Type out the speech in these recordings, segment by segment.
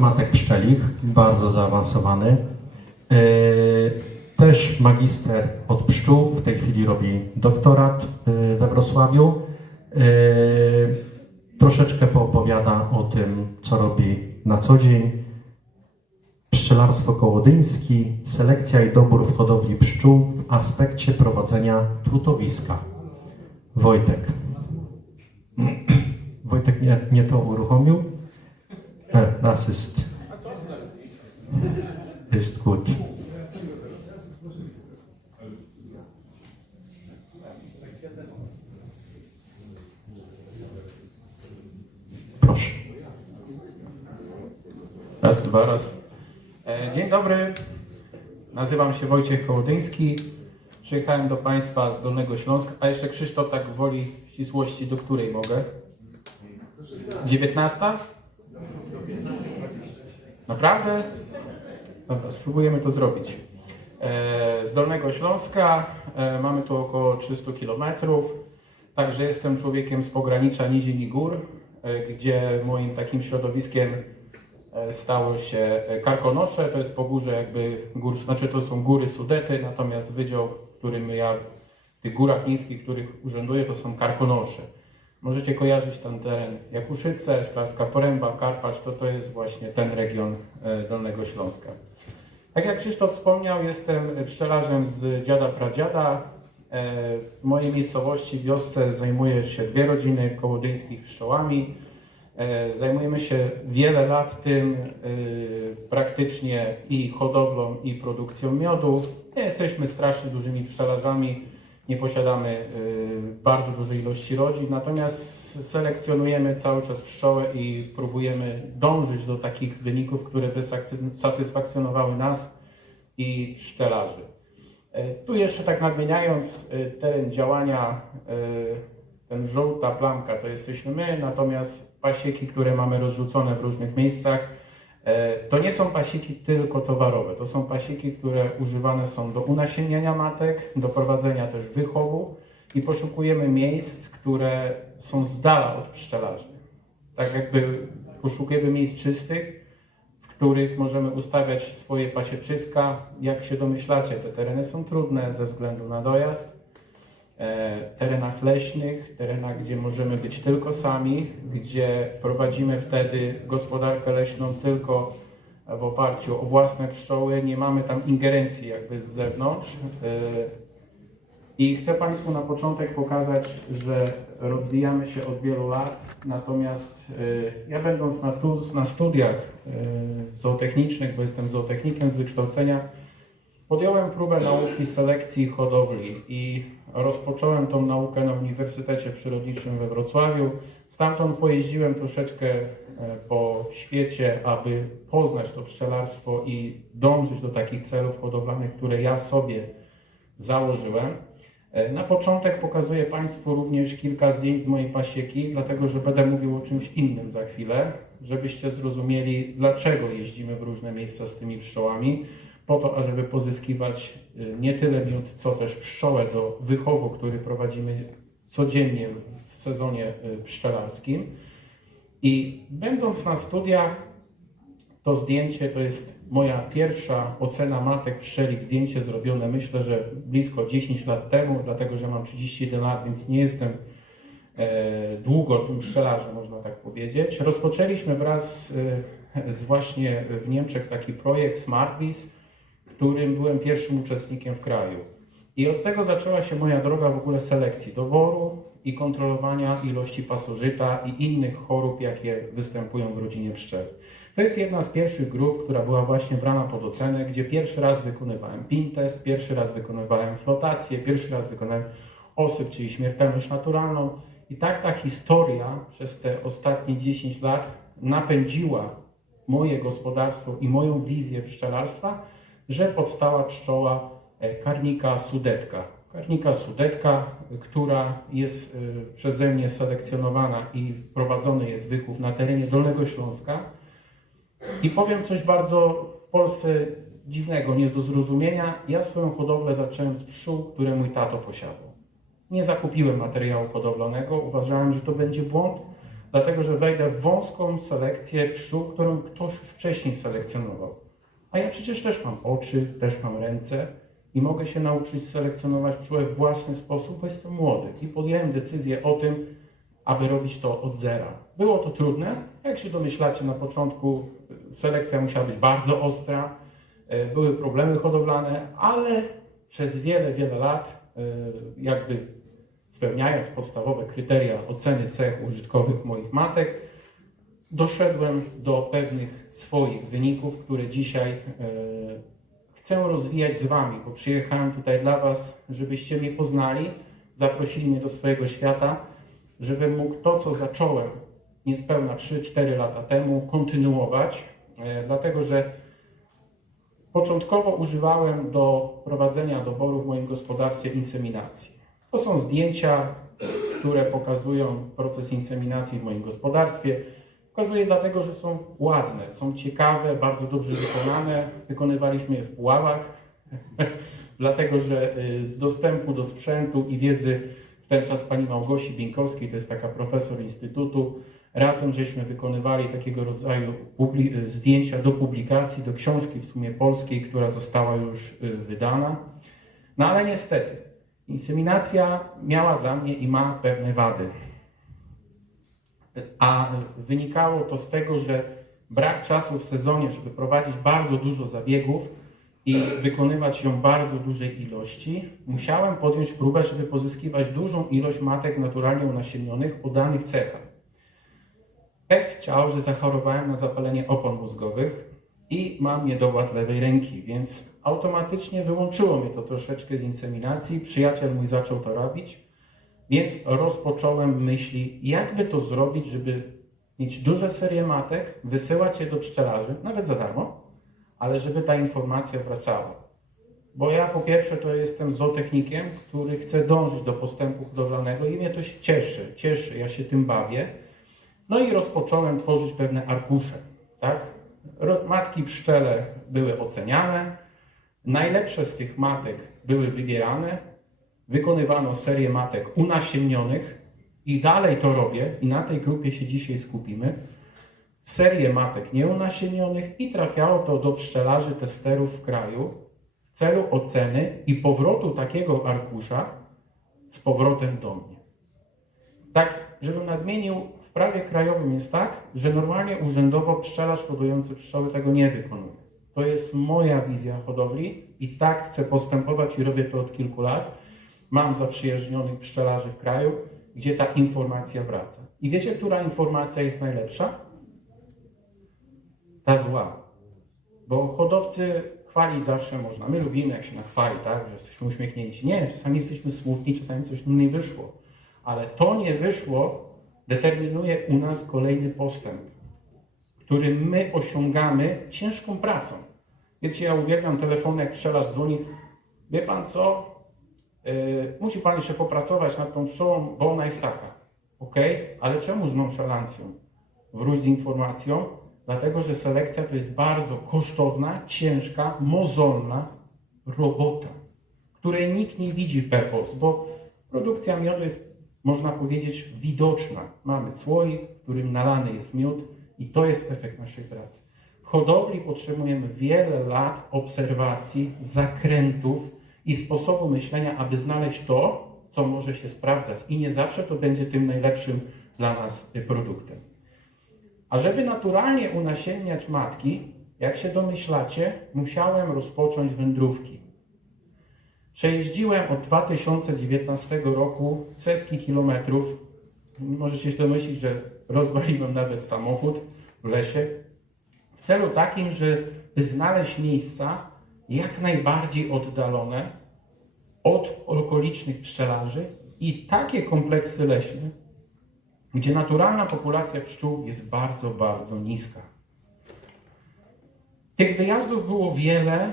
Matek Pszczelich, bardzo zaawansowany. E, Też magister od pszczół, w tej chwili robi doktorat e, we Wrocławiu. E, Troszeczkę poopowiada o tym, co robi na co dzień. Pszczelarstwo kołodyński, selekcja i dobór w hodowli pszczół w aspekcie prowadzenia trutowiska. Wojtek. Wojtek nie, nie to uruchomił? E, das ist, ist gut. Proszę. Raz, dwa, raz. E, Dzień dobry, nazywam się Wojciech Kołodyński. Przyjechałem do Państwa z Dolnego Śląska, a jeszcze Krzysztof tak woli ścisłości, do której mogę? 19? Naprawdę? Dobra, spróbujemy to zrobić. E, Z Dolnego Śląska e, mamy tu około 300 km, także jestem człowiekiem z pogranicza nizin i gór, e, gdzie moim takim środowiskiem stało się Karkonosze, to jest pogórze jakby gór, znaczy to są góry Sudety, natomiast wydział, którym ja w tych górach niskich, w których urzęduję, to są Karkonosze. Możecie kojarzyć ten teren Jakuszyce, Szklarska Poręba, Karpacz, to to jest właśnie ten region e, Dolnego Śląska. Tak jak Krzysztof wspomniał, jestem pszczelarzem z dziada pradziada. E, W mojej miejscowości, wiosce, zajmuję się dwie rodziny kołodyńskich pszczołami. E, Zajmujemy się wiele lat tym praktycznie i hodowlą, i produkcją miodu. Nie jesteśmy strasznie dużymi pszczelarzami, nie posiadamy e, bardzo dużej ilości rodzin, natomiast selekcjonujemy cały czas pszczołę i próbujemy dążyć do takich wyników, które by satysfakcjonowały nas i pszczelarzy. E, Tu jeszcze tak nadmieniając, e, teren działania, e, ten żółta plamka to jesteśmy my, natomiast pasieki, które mamy rozrzucone w różnych miejscach, to nie są pasieki tylko towarowe, to są pasieki, które używane są do unasienniania matek, do prowadzenia też wychowu i poszukujemy miejsc, które są z dala od pszczelarzy. Tak jakby poszukujemy miejsc czystych, w których możemy ustawiać swoje pasieczyska. Jak się domyślacie, te tereny są trudne ze względu na dojazd. E, terenach leśnych, terenach, gdzie możemy być tylko sami, gdzie prowadzimy wtedy gospodarkę leśną tylko w oparciu o własne pszczoły, nie mamy tam ingerencji jakby z zewnątrz. E, I chcę Państwu na początek pokazać, że rozwijamy się od wielu lat, natomiast y, ja będąc na, tu, na studiach zootechnicznych, bo jestem zootechnikiem z wykształcenia, podjąłem próbę nauki selekcji hodowli i rozpocząłem tą naukę na Uniwersytecie Przyrodniczym we Wrocławiu. Stamtąd pojeździłem troszeczkę e, po świecie, aby poznać to pszczelarstwo i dążyć do takich celów hodowlanych, które ja sobie założyłem. E, Na początek pokazuję Państwu również kilka zdjęć z mojej pasieki, dlatego że będę mówił o czymś innym za chwilę, żebyście zrozumieli, dlaczego jeździmy w różne miejsca z tymi pszczołami, po to, ażeby pozyskiwać y, nie tyle miód, co też pszczołę do wychowu, który prowadzimy codziennie w sezonie y, pszczelarskim. I będąc na studiach, to zdjęcie to jest moja pierwsza ocena matek pszczelich, zdjęcie zrobione myślę, że blisko 10 lat temu, dlatego że mam 31 lat, więc nie jestem e, długo tym pszczelarzem, można tak powiedzieć. Rozpoczęliśmy wraz e, z właśnie w Niemczech taki projekt SmartBiz, którym byłem pierwszym uczestnikiem w kraju. I od tego zaczęła się moja droga w ogóle selekcji, doboru i kontrolowania ilości pasożyta i innych chorób, jakie występują w rodzinie pszczel. To jest jedna z pierwszych grup, która była właśnie brana pod ocenę, gdzie pierwszy raz wykonywałem PIN test, pierwszy raz wykonywałem flotację, pierwszy raz wykonałem osyp, czyli śmiertelność naturalną. I tak ta historia przez te ostatnie 10 lat napędziła moje gospodarstwo i moją wizję pszczelarstwa, że powstała pszczoła e, karnika sudetka. Karnika sudetka, która jest y, przeze mnie selekcjonowana i prowadzony jest wychów na terenie Dolnego Śląska. I powiem coś bardzo w Polsce dziwnego, nie do zrozumienia. Ja swoją hodowlę zacząłem z pszczół, które mój tato posiadał. Nie zakupiłem materiału hodowlanego, uważałem, że to będzie błąd, dlatego że wejdę w wąską selekcję pszczół, którą ktoś już wcześniej selekcjonował. A ja przecież też mam oczy, też mam ręce i mogę się nauczyć selekcjonować pszczółę w własny sposób, bo jestem młody. I podjąłem decyzję o tym, aby robić to od zera. Było to trudne. Jak się domyślacie, na początku selekcja musiała być bardzo ostra, e, były problemy hodowlane, ale przez wiele, wiele lat, e, jakby spełniając podstawowe kryteria oceny cech użytkowych moich matek, doszedłem do pewnych swoich wyników, które dzisiaj e, chcę rozwijać z Wami, bo przyjechałem tutaj dla Was, żebyście mnie poznali, zaprosili mnie do swojego świata, żebym mógł to, co zacząłem niespełna 3-4 lata temu, kontynuować, e, dlatego że początkowo używałem do prowadzenia doboru w moim gospodarstwie inseminacji. To są zdjęcia, które pokazują proces inseminacji w moim gospodarstwie. Pokazuję dlatego, że są ładne, są ciekawe, bardzo dobrze wykonane. Wykonywaliśmy je w Puławach, dlatego że y, z dostępu do sprzętu i wiedzy w ten czas pani Małgosi Bieńkowskiej, to jest taka profesor Instytutu, razem żeśmy wykonywali takiego rodzaju y, zdjęcia do publikacji, do książki w sumie polskiej, która została już y, wydana. No ale niestety, inseminacja miała dla mnie i ma pewne wady. A wynikało to z tego, że brak czasu w sezonie, żeby prowadzić bardzo dużo zabiegów i wykonywać ją bardzo dużej ilości, musiałem podjąć próbę, żeby pozyskiwać dużą ilość matek naturalnie unasienionych o danych cechach. Pech chciał, że zachorowałem na zapalenie opon mózgowych i mam niedowład lewej ręki, więc automatycznie wyłączyło mnie to troszeczkę z inseminacji. Przyjaciel mój zaczął to robić, więc rozpocząłem myśli, jakby to zrobić, żeby mieć duże serie matek, wysyłać je do pszczelarzy, nawet za darmo, ale żeby ta informacja wracała. Bo ja po pierwsze to jestem zootechnikiem, który chce dążyć do postępu hodowlanego i mnie to się cieszy, cieszy, ja się tym bawię. No i rozpocząłem tworzyć pewne arkusze, tak? Matki pszczele były oceniane, najlepsze z tych matek były wybierane, wykonywano serię matek unasiennionych i dalej to robię i na tej grupie się dzisiaj skupimy. Serię matek nieunasiennionych i trafiało to do pszczelarzy testerów w kraju w celu oceny i powrotu takiego arkusza z powrotem do mnie. Tak, żebym nadmienił, w prawie krajowym jest tak, że normalnie urzędowo pszczelarz hodujący pszczoły tego nie wykonuje. To jest moja wizja hodowli i tak chcę postępować i robię to od kilku lat. Mam zaprzyjaźnionych pszczelarzy w kraju, gdzie ta informacja wraca. I wiecie, która informacja jest najlepsza? Ta zła. Bo hodowcy chwalić zawsze można. My lubimy, jak się nachwali, tak, że jesteśmy uśmiechnięci. Nie, czasami jesteśmy smutni, czasami coś nam nie wyszło. Ale to nie wyszło determinuje u nas kolejny postęp, który my osiągamy ciężką pracą. Wiecie, ja uwielbiam telefony, jak pszczelarz dzwoni. Wie pan co? Yy, musi pan jeszcze popracować nad tą pszczołą, bo ona jest taka. Ok, ale czemu z nonszalancją? Wróć z informacją, dlatego że selekcja to jest bardzo kosztowna, ciężka, mozolna robota, której nikt nie widzi purpose, bo produkcja miodu jest, można powiedzieć, widoczna. Mamy słoik, którym nalany jest miód i to jest efekt naszej pracy. W hodowli potrzebujemy wiele lat obserwacji, zakrętów i sposobu myślenia, aby znaleźć to, co może się sprawdzać. I nie zawsze to będzie tym najlepszym dla nas y, produktem. A żeby naturalnie unasienniać matki, jak się domyślacie, musiałem rozpocząć wędrówki. Przejeździłem od 2019 roku setki kilometrów. Możecie się domyślić, że rozwaliłem nawet samochód w lesie. W celu takim, żeby znaleźć miejsca jak najbardziej oddalone od okolicznych pszczelarzy i takie kompleksy leśne, gdzie naturalna populacja pszczół jest bardzo, bardzo niska. Tych wyjazdów było wiele,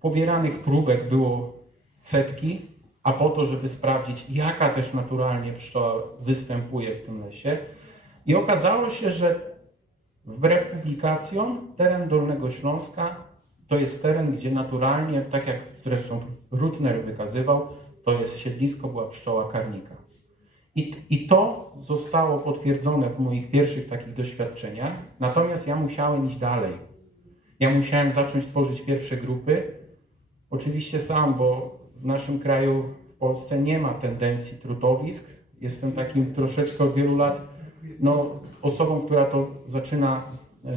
pobieranych próbek było setki, a po to, żeby sprawdzić, jaka też naturalnie pszczoła występuje w tym lesie. I okazało się, że wbrew publikacjom, teren Dolnego Śląska to jest teren, gdzie naturalnie, tak jak zresztą Rutner wykazywał, to jest siedlisko była pszczoła karnika. I, I to zostało potwierdzone w moich pierwszych takich doświadczeniach, natomiast ja musiałem iść dalej. Ja musiałem zacząć tworzyć pierwsze grupy, oczywiście sam, bo w naszym kraju, w Polsce nie ma tendencji trutowisk. Jestem takim troszeczkę od wielu lat no, osobą, która to zaczyna y,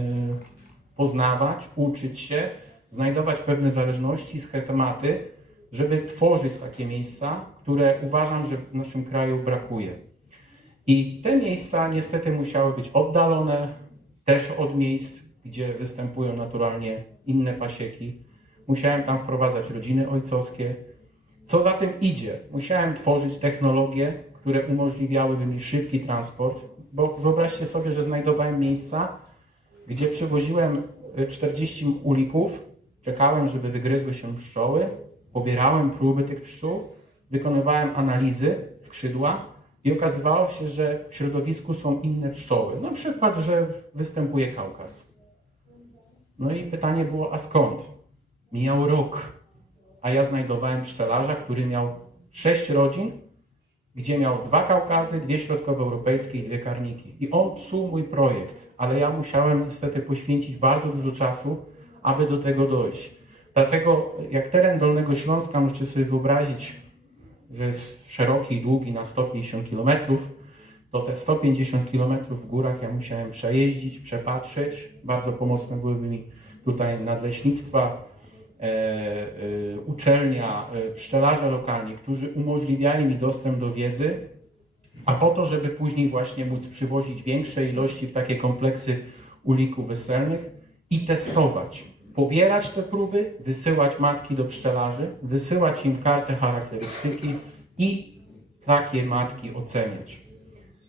poznawać, uczyć się, znajdować pewne zależności, schematy, żeby tworzyć takie miejsca, które uważam, że w naszym kraju brakuje. I te miejsca niestety musiały być oddalone też od miejsc, gdzie występują naturalnie inne pasieki. Musiałem tam wprowadzać rodziny ojcowskie. Co za tym idzie? Musiałem tworzyć technologie, które umożliwiałyby mi szybki transport, bo wyobraźcie sobie, że znajdowałem miejsca, gdzie przywoziłem y, 40 ulików, czekałem, żeby wygryzły się pszczoły, pobierałem próby tych pszczół, wykonywałem analizy skrzydła i okazywało się, że w środowisku są inne pszczoły. Na przykład, że występuje Kaukaz. No i pytanie było, a skąd? Mijał rok, a ja znajdowałem pszczelarza, który miał sześć rodzin, gdzie miał dwa Kaukazy, dwie środkowoeuropejskie i dwie karniki. I on psuł mój projekt, ale ja musiałem niestety poświęcić bardzo dużo czasu, aby do tego dojść. Dlatego jak teren Dolnego Śląska możecie sobie wyobrazić, że jest szeroki i długi na 150 km, to te 150 km w górach ja musiałem przejeździć, przepatrzeć. Bardzo pomocne byłyby mi tutaj nadleśnictwa, e, e, uczelnia, e, pszczelarze lokalni, którzy umożliwiali mi dostęp do wiedzy, a po to, żeby później właśnie móc przywozić większe ilości w takie kompleksy ulików weselnych i testować. Pobierać te próby, wysyłać matki do pszczelarzy, wysyłać im kartę charakterystyki i takie matki oceniać.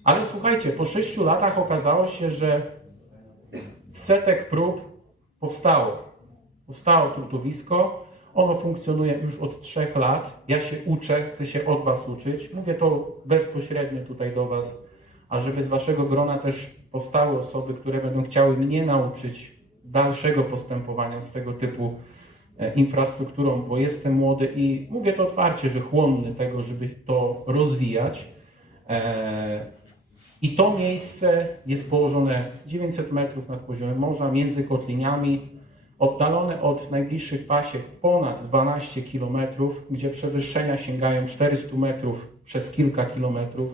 Ale słuchajcie, po sześciu latach okazało się, że setek prób powstało. Powstało trutowisko, ono funkcjonuje już od trzech lat. Ja się uczę, chcę się od Was uczyć. Mówię to bezpośrednio tutaj do Was, a żeby z Waszego grona też powstały osoby, które będą chciały mnie nauczyć dalszego postępowania z tego typu e, infrastrukturą, bo jestem młody i mówię to otwarcie, że chłonny tego, żeby to rozwijać. E, I to miejsce jest położone 900 metrów nad poziomem morza, między kotliniami, oddalone od najbliższych pasiek ponad 12 kilometrów, gdzie przewyższenia sięgają 400 metrów przez kilka kilometrów.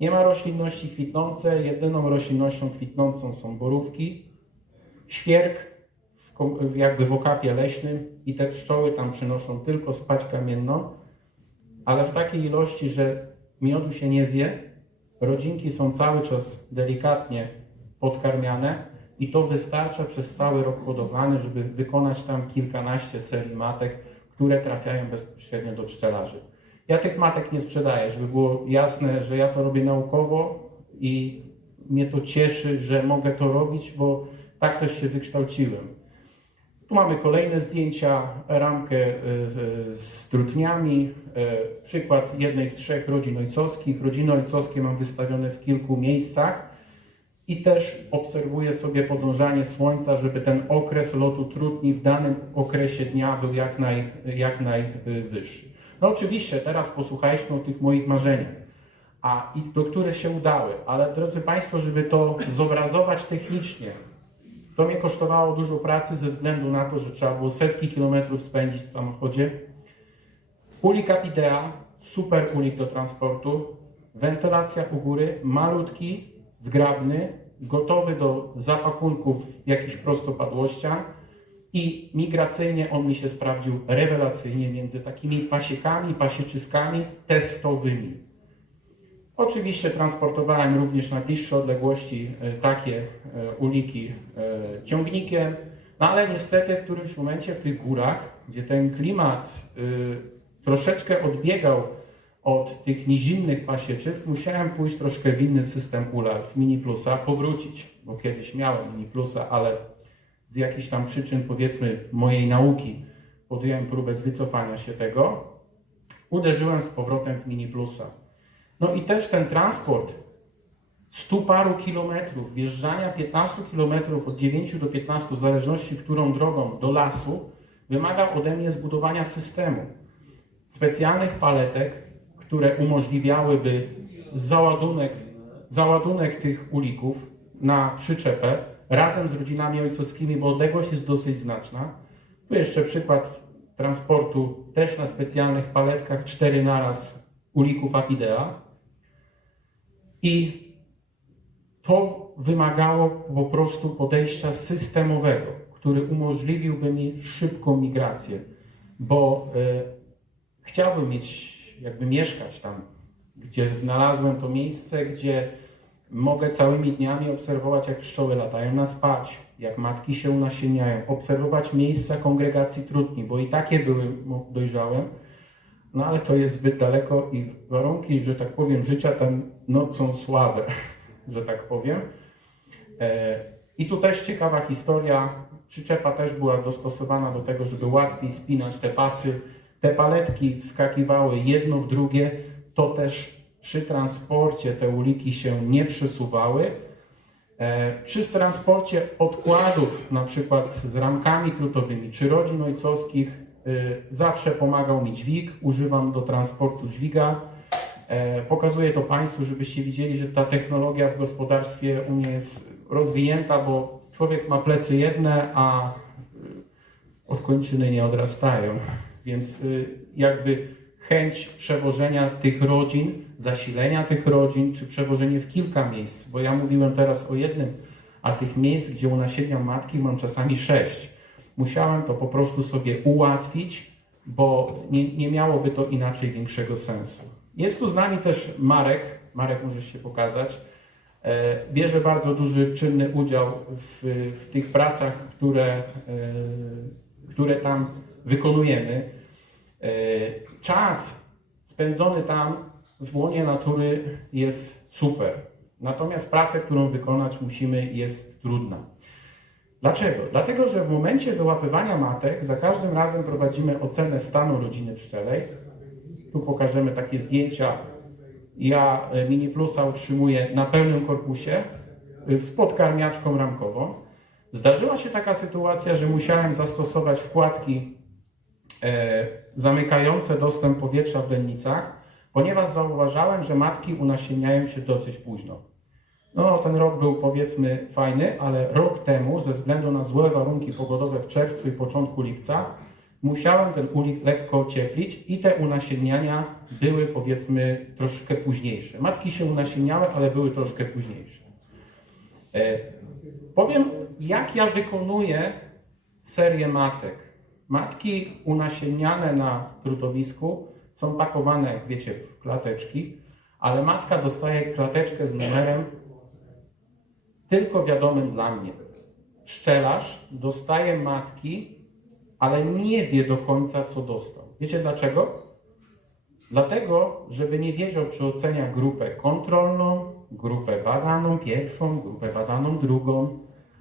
Nie ma roślinności kwitnącej, jedyną roślinnością kwitnącą są borówki, świerk w, jakby w okapie leśnym i te pszczoły tam przynoszą tylko spać kamienną, ale w takiej ilości, że miodu się nie zje, rodzinki są cały czas delikatnie podkarmiane i to wystarcza przez cały rok hodowlany, żeby wykonać tam kilkanaście serii matek, które trafiają bezpośrednio do pszczelarzy. Ja tych matek nie sprzedaję, żeby było jasne, że ja to robię naukowo i mnie to cieszy, że mogę to robić, bo tak też się wykształciłem. Tu mamy kolejne zdjęcia, ramkę y, y, z trutniami, y, przykład jednej z trzech rodzin ojcowskich. Rodziny ojcowskie mam wystawione w kilku miejscach i też obserwuję sobie podążanie słońca, żeby ten okres lotu trutni w danym okresie dnia był jak, naj, jak najwyższy. No oczywiście teraz posłuchajmy o tych moich marzeniach, a do które się udały, ale drodzy Państwo, żeby to zobrazować technicznie, to mnie kosztowało dużo pracy ze względu na to, że trzeba było setki kilometrów spędzić w samochodzie. Ulik Apidea, super ulik do transportu, wentylacja u góry, malutki, zgrabny, gotowy do zapakunków w jakichś prostopadłościach i migracyjnie on mi się sprawdził rewelacyjnie między takimi pasiekami, pasieczyskami testowymi. Oczywiście transportowałem również na bliższe odległości e, takie e, uliki e, ciągnikiem, no ale niestety w którymś momencie w tych górach, gdzie ten klimat troszeczkę odbiegał od tych nizinnych pasieczysk, musiałem pójść troszkę w inny system ular, w Mini Plusa, powrócić, bo kiedyś miałem Mini Plusa, ale z jakichś tam przyczyn, powiedzmy, mojej nauki podjąłem próbę z wycofania się tego, uderzyłem z powrotem w Mini Plusa. No i też ten transport stu paru kilometrów, wjeżdżania 15 kilometrów od 9 do 15, w zależności którą drogą, do lasu, wymagał ode mnie zbudowania systemu. Specjalnych paletek, które umożliwiałyby załadunek, załadunek tych ulików na przyczepę razem z rodzinami ojcowskimi, bo odległość jest dosyć znaczna. Tu jeszcze przykład transportu też na specjalnych paletkach 4 naraz ulików Apidea. I to wymagało po prostu podejścia systemowego, który umożliwiłby mi szybką migrację, bo e, chciałbym mieć, jakby mieszkać tam, gdzie znalazłem to miejsce, gdzie mogę całymi dniami obserwować, jak pszczoły latają na spać, jak matki się unasieniają, obserwować miejsca kongregacji trutni, bo i takie były, dojrzałem, no ale to jest zbyt daleko i warunki, że tak powiem, życia tam no, są słabe, że tak powiem. E, I tu też ciekawa historia. Przyczepa też była dostosowana do tego, żeby łatwiej spinać te pasy. Te paletki wskakiwały jedno w drugie. To też przy transporcie te uliki się nie przesuwały. E, Przy transporcie odkładów, na przykład z ramkami trutowymi czy rodzin ojcowskich, zawsze pomagał mi dźwig. Używam do transportu dźwiga. E, Pokazuję to Państwu, żebyście widzieli, że ta technologia w gospodarstwie u mnie jest rozwinięta, bo człowiek ma plecy jedne, a y, od kończyny nie odrastają. Więc y, jakby chęć przewożenia tych rodzin, zasilenia tych rodzin, czy przewożenie w kilka miejsc, bo ja mówiłem teraz o jednym, a tych miejsc, gdzie unasieniam matki, mam czasami sześć. Musiałem to po prostu sobie ułatwić, bo nie, nie miałoby to inaczej większego sensu. Jest tu z nami też Marek. Marek, możesz się pokazać. E, Bierze bardzo duży, czynny udział w, w tych pracach, które, e, które tam wykonujemy. E, Czas spędzony tam w łonie natury jest super. Natomiast pracę, którą wykonać musimy, jest trudna. Dlaczego? Dlatego, że w momencie wyłapywania matek za każdym razem prowadzimy ocenę stanu rodziny pszczelej. Tu pokażemy takie zdjęcia. Ja e, Mini Plusa utrzymuję na pełnym korpusie e, z podkarmiaczką ramkową. Zdarzyła się taka sytuacja, że musiałem zastosować wkładki e, zamykające dostęp powietrza w dennicach, ponieważ zauważałem, że matki unasieniają się dosyć późno. No, ten rok był powiedzmy fajny, ale rok temu, ze względu na złe warunki pogodowe w czerwcu i początku lipca, musiałem ten ulik lekko ocieplić i te unasieniania były powiedzmy troszkę późniejsze. Matki się unasieniały, ale były troszkę późniejsze. E, powiem, jak ja wykonuję serię matek. Matki unasieniane na drutowisku są pakowane, jak wiecie, w klateczki, ale matka dostaje klateczkę z numerem tylko wiadomym dla mnie. Pszczelarz dostaje matki, ale nie wie do końca, co dostał. Wiecie dlaczego? Dlatego, żeby nie wiedział, czy ocenia grupę kontrolną, grupę badaną pierwszą, grupę badaną drugą,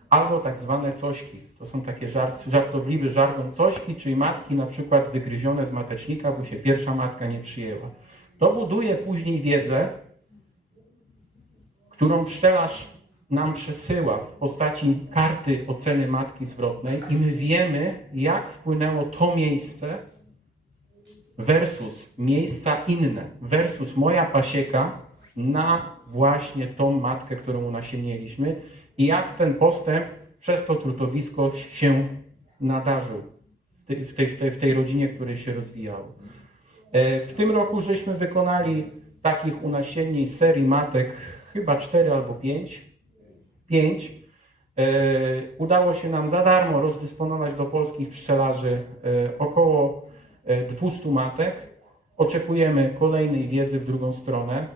albo tak zwane cośki. To są takie żart, żartobliwy żargon cośki, czyli matki na przykład wygryzione z matecznika, bo się pierwsza matka nie przyjęła. To buduje później wiedzę, którą pszczelarz nam przesyła w postaci karty oceny matki zwrotnej i my wiemy, jak wpłynęło to miejsce versus miejsca inne, versus moja pasieka na właśnie tą matkę, którą unasieniliśmy i jak ten postęp przez to trutowisko się nadarzył w tej, w tej, w tej, rodzinie, której się rozwijało. E, W tym roku żeśmy wykonali takich unasiennej serii matek chyba 4 albo 5. 5. Udało się nam za darmo rozdysponować do polskich pszczelarzy e, około e, 200 matek. Oczekujemy kolejnej wiedzy w drugą stronę.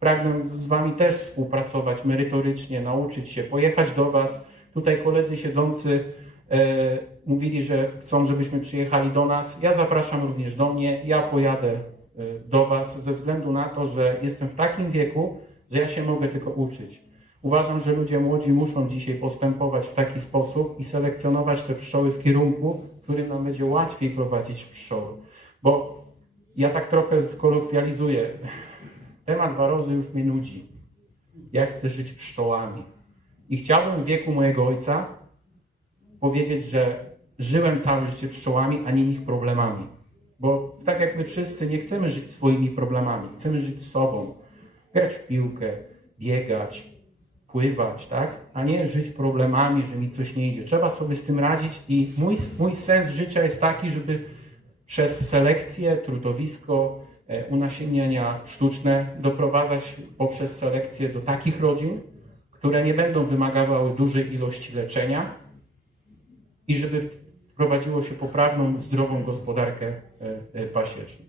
Pragnę z Wami też współpracować merytorycznie, nauczyć się, pojechać do Was. Tutaj koledzy siedzący e, mówili, że chcą, żebyśmy przyjechali do nas. Ja zapraszam również do mnie. Ja pojadę e, do Was ze względu na to, że jestem w takim wieku, że ja się mogę tylko uczyć. Uważam, że ludzie młodzi muszą dzisiaj postępować w taki sposób i selekcjonować te pszczoły w kierunku, którym nam będzie łatwiej prowadzić pszczoły. Bo ja tak trochę skolokwializuję. Temat warozy już mnie nudzi. Ja chcę żyć pszczołami. I chciałbym w wieku mojego ojca powiedzieć, że żyłem całe życie pszczołami, a nie ich problemami. Bo tak jak my wszyscy nie chcemy żyć swoimi problemami, chcemy żyć sobą. grać w piłkę, biegać, pływać, tak? A nie żyć problemami, że mi coś nie idzie. Trzeba sobie z tym radzić i mój, mój sens życia jest taki, żeby przez selekcję, trudowisko, e, unasiennienia sztuczne doprowadzać poprzez selekcję do takich rodzin, które nie będą wymagały dużej ilości leczenia i żeby prowadziło się poprawną, zdrową gospodarkę e, e, pasieczną.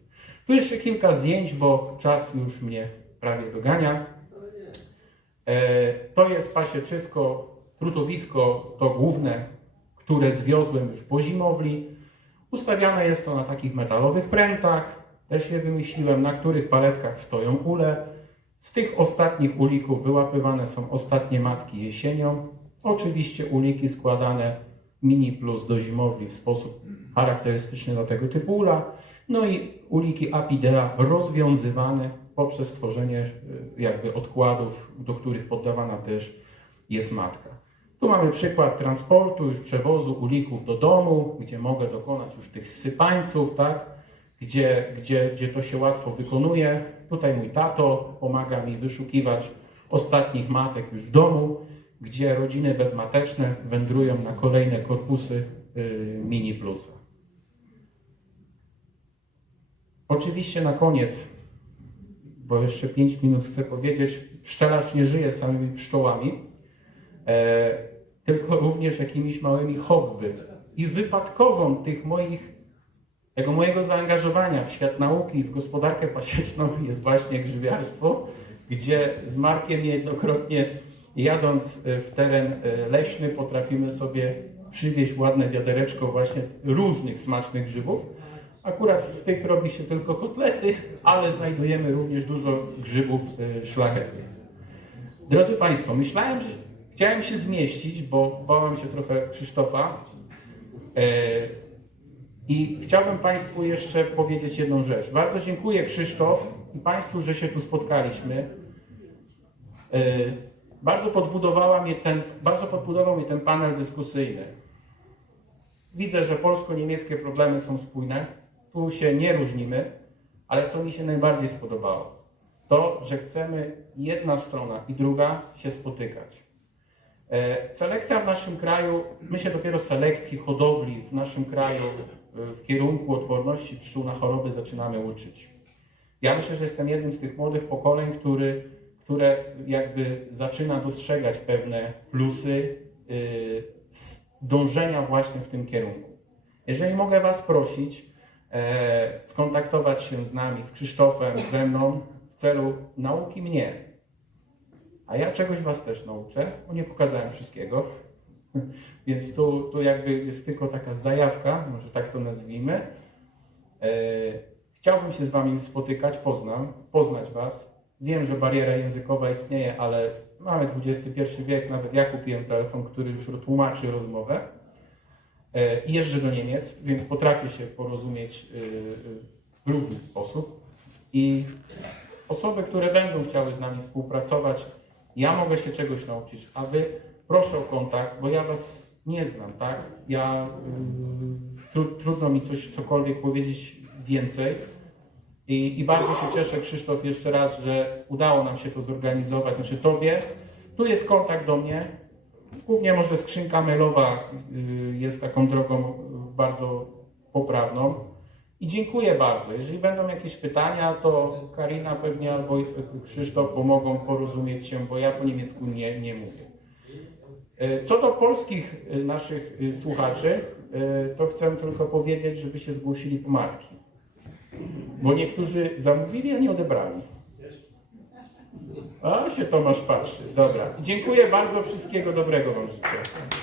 Tu jeszcze kilka zdjęć, bo czas już mnie prawie dogania. E, To jest pasieczysko, trutowisko, to główne, które zwiozłem już po zimowli. Ustawiane jest to na takich metalowych prętach, też je wymyśliłem, na których paletkach stoją ule. Z tych ostatnich ulików wyłapywane są ostatnie matki jesienią. Oczywiście uliki składane mini plus do zimowli w sposób charakterystyczny dla tego typu ula. No i uliki apidea rozwiązywane poprzez tworzenie y, jakby odkładów, do których poddawana też jest matka. Tu mamy przykład transportu, już przewozu ulików do domu, gdzie mogę dokonać już tych sypańców, tak? Gdzie, gdzie, gdzie to się łatwo wykonuje. Tutaj mój tato pomaga mi wyszukiwać ostatnich matek już w domu, gdzie rodziny bezmateczne wędrują na kolejne korpusy y, Mini Plusa. Oczywiście na koniec, bo jeszcze 5 minut chcę powiedzieć, pszczelarz nie żyje samymi pszczołami, e, tylko również jakimiś małymi hobby. I wypadkową tych moich, tego mojego zaangażowania w świat nauki w gospodarkę pasieczną jest właśnie grzybiarstwo, gdzie z Markiem niejednokrotnie jadąc e, w teren e, leśny potrafimy sobie przywieźć ładne wiadereczko właśnie różnych smacznych grzybów. Akurat z tych robi się tylko kotlety, ale znajdujemy również dużo grzybów e, szlachetnych. Drodzy Państwo, myślałem, że chciałem się zmieścić, bo bałem się trochę Krzysztofa. E, I chciałbym Państwu jeszcze powiedzieć jedną rzecz. Bardzo dziękuję Krzysztof i Państwu, że się tu spotkaliśmy. E, Bardzo, podbudowała mnie ten, bardzo podbudował mnie ten panel dyskusyjny. Widzę, że polsko-niemieckie problemy są spójne. Tu się nie różnimy, ale co mi się najbardziej spodobało, to, że chcemy jedna strona i druga się spotykać. E, Selekcja w naszym kraju, my się dopiero selekcji hodowli w naszym kraju e, w kierunku odporności pszczół na choroby zaczynamy uczyć. Ja myślę, że jestem jednym z tych młodych pokoleń, który, które jakby zaczyna dostrzegać pewne plusy z dążenia właśnie w tym kierunku. Jeżeli mogę Was prosić, e, skontaktować się z nami, z Krzysztofem, ze mną w celu nauki mnie, a ja czegoś Was też nauczę, bo nie pokazałem wszystkiego, więc tu, tu jakby jest tylko taka zajawka, może tak to nazwijmy. E, Chciałbym się z Wami spotykać, poznam, poznać Was. Wiem, że bariera językowa istnieje, ale mamy XXI wiek, nawet ja kupiłem telefon, który już tłumaczy rozmowę. E, jeżdżę do Niemiec, więc potrafię się porozumieć y, y, w różny sposób. I osoby, które będą chciały z nami współpracować, ja mogę się czegoś nauczyć, a Wy proszę o kontakt, bo ja Was nie znam, tak? Ja tru, trudno mi coś, cokolwiek powiedzieć więcej. I, I bardzo się cieszę, Krzysztof, jeszcze raz, że udało nam się to zorganizować. Znaczy Tobie, tu jest kontakt do mnie. Głównie może skrzynka mailowa y, jest taką drogą y, bardzo poprawną. I dziękuję bardzo. Jeżeli będą jakieś pytania, to Karina pewnie albo Krzysztof pomogą porozumieć się, bo ja po niemiecku nie, nie mówię. E, Co do polskich y, naszych y, słuchaczy, y, to chcę tylko powiedzieć, żeby się zgłosili po matki. Bo niektórzy zamówili, a nie odebrali. A się Tomasz patrzy. Dobra. Dziękuję bardzo. Wszystkiego dobrego Wam życzę.